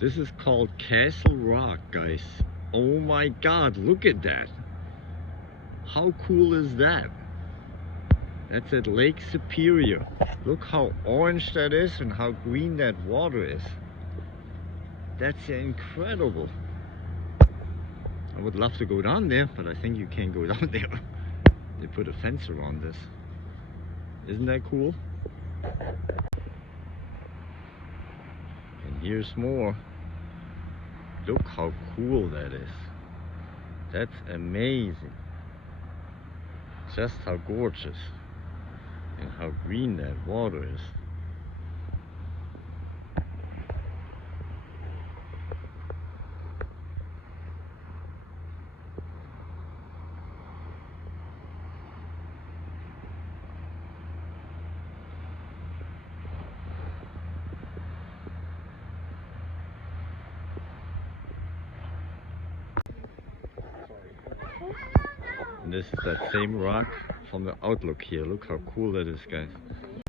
This is called Castle Rock, guys. Oh my God, look at that. How cool is that? That's at Lake Superior. Look how orange that is and how green that water is. That's incredible. I would love to go down there, but I think you can't go down there. They put a fence around this. Isn't that cool? And here's more. Look how cool that is. That's amazing. Just how gorgeous and how green that water is. And this is that same rock from the outlook here. Look how cool that is, guys.